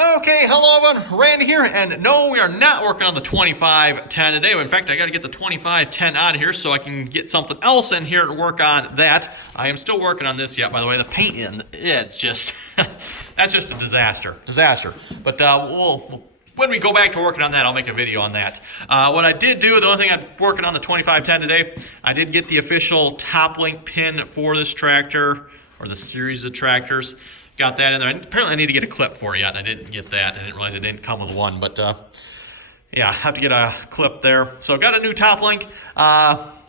Okay, hello everyone, Randy here, and no, we are not working on the 2510 today. In fact, I got to get the 2510 out of here so I can get something else in here to work on that. I am still working on this yet, by the way. The paint in, it's just, that's just a disaster. But when we go back to working on that, I'll make a video on that. What I did do, the only thing I'm working on the 2510 today, I did get the official top link pin for this tractor, or the series of tractors. Got that in there. Apparently I need to get a clip for it yet, and I didn't get that. I didn't realize it didn't come with one, but yeah, I have to get a clip there. So got a new top link.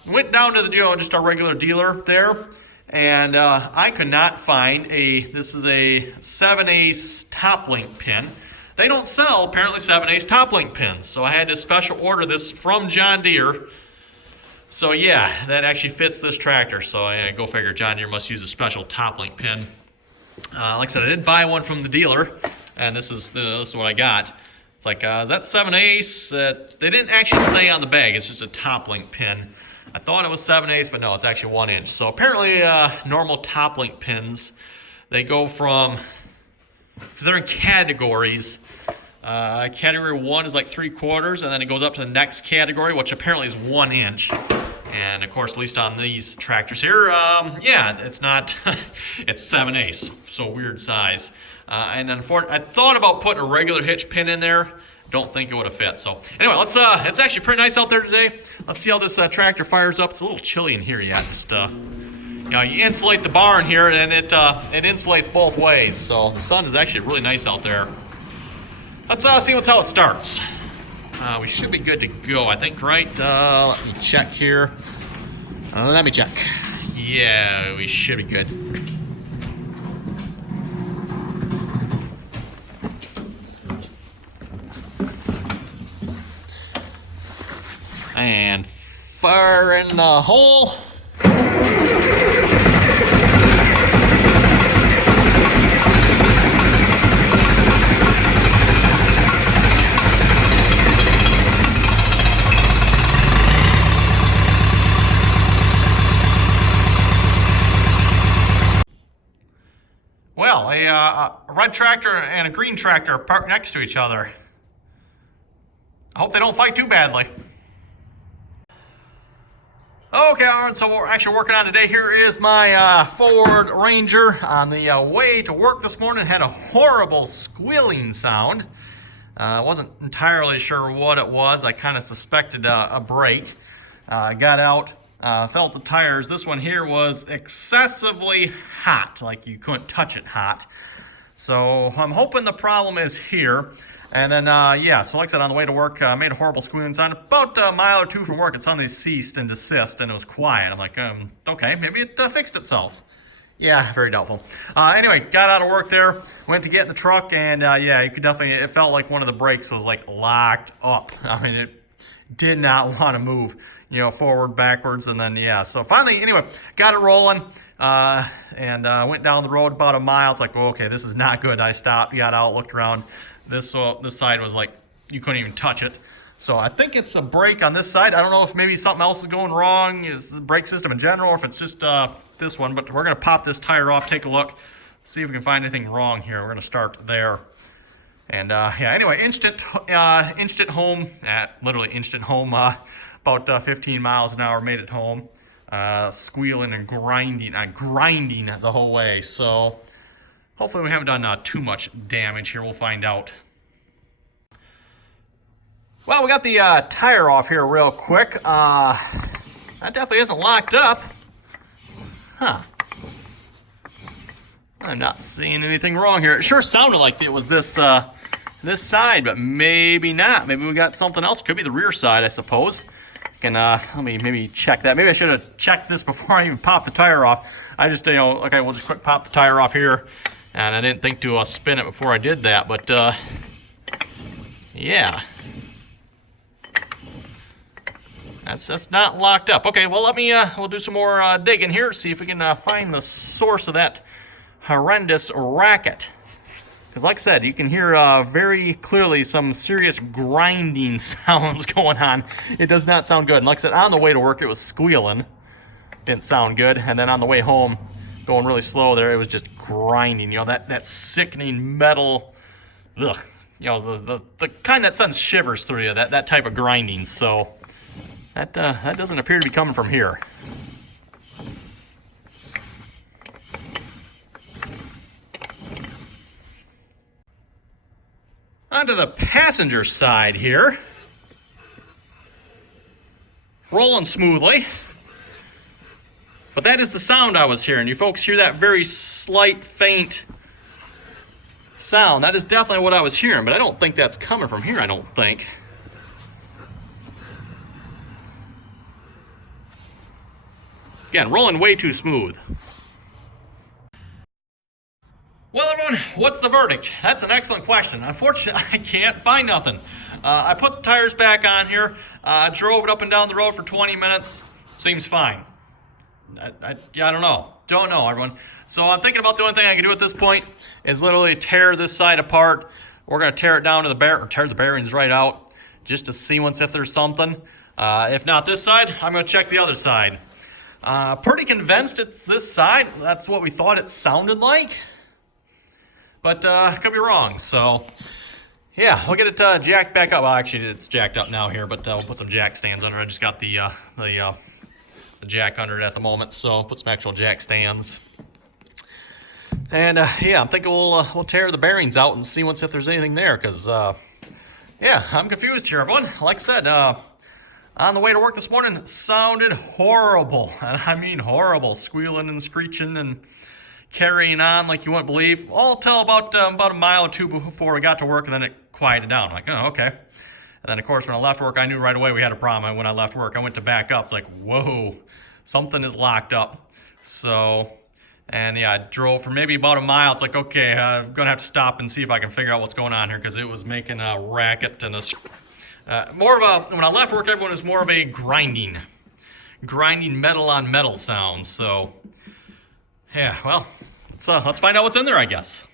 Went down to the just our regular dealer there, and I could not find this is a 7/8 top link pin. They don't sell, apparently, 7/8 top link pins, so I had to special order this from John Deere. So yeah, that actually fits this tractor. So yeah, go figure, John Deere must use a special top link pin. Like I said, I did buy one from the dealer, and this is what I got. It's like, is that 7/8? They didn't actually say on the bag, it's just a top link pin. I thought it was 7/8, but no, it's actually 1 inch. So apparently normal top link pins, they go from, because they're in categories. Category 1 is like 3/4, and then it goes up to the next category, which apparently is 1 inch. And of course, at least on these tractors here, yeah, it's not, it's 7/8, so weird size. And unfortunately, I thought about putting a regular hitch pin in there. Don't think it would have fit. So anyway, it's actually pretty nice out there today. Let's see how this tractor fires up. It's a little chilly in here yet. Just, you know, you insulate the barn here, and it insulates both ways. So the sun is actually really nice out there. Let's see how it starts. We should be good to go, I think, right? Let me check here. Let me check. Yeah, we should be good. And fire in the hole. Well, a red tractor and a green tractor are parked next to each other. I hope they don't fight too badly. Okay, alright, so what we're actually working on today here is my Ford Ranger. On the way to work this morning, had a horrible squealing sound. I wasn't entirely sure what it was. I kind of suspected a brake. I got out. Felt the tires. This one here was excessively hot, like you couldn't touch it hot. So I'm hoping the problem is here. And then, yeah, so like I said, on the way to work, made a horrible squealing sound. About a mile or two from work, it suddenly ceased and desist, and it was quiet. I'm like, okay, maybe it fixed itself. Yeah, very doubtful. Anyway, got out of work there, went to get in the truck, and yeah, you could definitely, it felt like one of the brakes was like locked up. I mean, it did not want to move, you know, forward, backwards, and then, yeah. So finally, anyway, got it rolling, and went down the road about a mile. It's like, well, okay, this is not good. I stopped, got out, looked around. This side was like, you couldn't even touch it. So I think it's a brake on this side. I don't know if maybe something else is going wrong, is the brake system in general, or if it's just this one. But we're going to pop this tire off, take a look, see if we can find anything wrong here. We're going to start there. And yeah, anyway, instant home, literally instant home, about 15 miles an hour, made it home. Squealing and grinding the whole way. So hopefully we haven't done too much damage here. We'll find out. Well, we got the tire off here real quick. That definitely isn't locked up. Huh. I'm not seeing anything wrong here. It sure sounded like it was this this side, but maybe not. Maybe we got something else. Could be the rear side, I suppose. Can let me maybe check that. Maybe I should have checked this before I even popped the tire off. I just, you know, okay, we'll just quick pop the tire off here. And I didn't think to spin it before I did that, but yeah. That's not locked up. Okay, well, let me, we'll do some more digging here, see if we can find the source of that horrendous racket. Because like I said, you can hear very clearly some serious grinding sounds going on. It does not sound good. And like I said, on the way to work, it was squealing. Didn't sound good. And then on the way home, going really slow there, it was just grinding. You know, that sickening metal ugh, you know, the kind that sends shivers through you, that type of grinding. So that doesn't appear to be coming from here. Onto the passenger side here. Rolling smoothly. But that is the sound I was hearing. You folks hear that very slight, faint sound. That is definitely what I was hearing, but I don't think that's coming from here, I don't think. Again, rolling way too smooth. Well, everyone, what's the verdict? That's an excellent question. Unfortunately, I can't find nothing. I put the tires back on here. I drove it up and down the road for 20 minutes. Seems fine. I don't know. Don't know, everyone. So I'm thinking about the only thing I can do at this point is literally tear this side apart. We're going to tear it down to tear the bearings right out just to see if there's something. If not this side, I'm going to check the other side. Pretty convinced it's this side. That's what we thought it sounded like. But could be wrong. So yeah, we'll get it jacked back up. Well, actually, it's jacked up now here, but we'll put some jack stands under it. I just got the jack under it at the moment, so I'll put some actual jack stands. And yeah, I'm thinking we'll tear the bearings out and see if there's anything there, because yeah, I'm confused here, everyone. Like I said, on the way to work this morning, it sounded horrible. I mean horrible, squealing and screeching and carrying on like you wouldn't believe, all till about a mile or two before we got to work, and then it quieted down. I'm like, oh, okay. And then, of course, when I left work, I knew right away we had a problem. And when I left work, I went to back up. It's like, whoa, something is locked up. So, and yeah, I drove for maybe about a mile. It's like, okay, I'm going to have to stop and see if I can figure out what's going on here, because it was making a racket and more of a, when I left work, everyone was more of a grinding metal on metal sound. So, yeah, well, let's find out what's in there, I guess.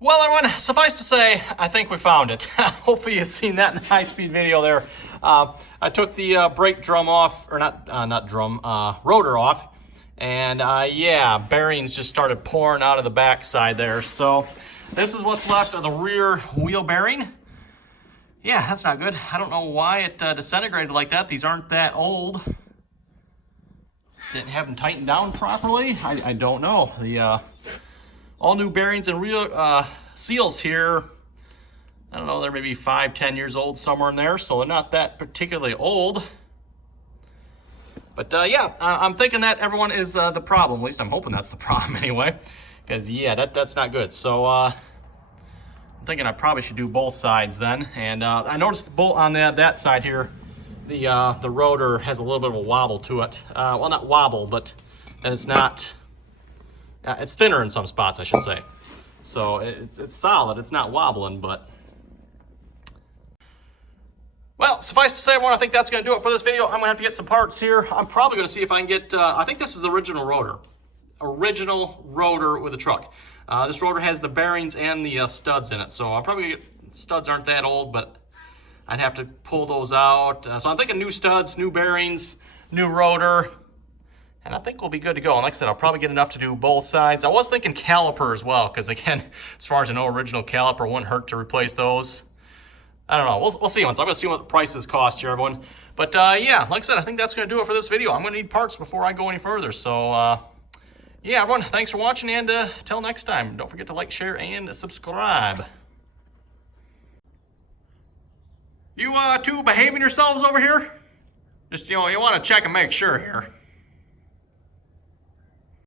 Well, everyone, suffice to say, I think we found it. Hopefully you've seen that in the high-speed video there. I took the brake drum off, or rotor off, and yeah, bearings just started pouring out of the backside there. So this is what's left of the rear wheel bearing. Yeah, that's not good. I don't know why it disintegrated like that. These aren't that old. didn't have them tightened down properly. I don't know. The all new bearings and real seals here, I don't know, they're maybe 5-10 years old, somewhere in there, so they're not that particularly old. But yeah, I'm thinking that everyone is the problem. At least I'm hoping that's the problem anyway, because yeah, that's not good. So I'm thinking I probably should do both sides then. And I noticed the bolt on that side here, the rotor has a little bit of a wobble to it. Well, not wobble, but that it's not. It's thinner in some spots, I should say. So it's solid. It's not wobbling, but. Well, suffice to say, everyone, I think that's going to do it for this video. I'm going to have to get some parts here. I'm probably going to see if I can get, I think this is the original rotor. Original rotor with the truck. This rotor has the bearings and the studs in it. So I'm probably going to get, studs aren't that old, but I'd have to pull those out. So I'm thinking new studs, new bearings, new rotor. And I think we'll be good to go. And like I said, I'll probably get enough to do both sides. I was thinking caliper as well, because again, as far as I know, original caliper wouldn't hurt to replace those. I don't know. We'll see once. I'm going to see what the prices cost here, everyone. But yeah, like I said, I think that's going to do it for this video. I'm going to need parts before I go any further. So yeah, everyone, thanks for watching. And till next time, don't forget to like, share, and subscribe. You two behaving yourselves over here? Just, you know, you want to check and make sure here.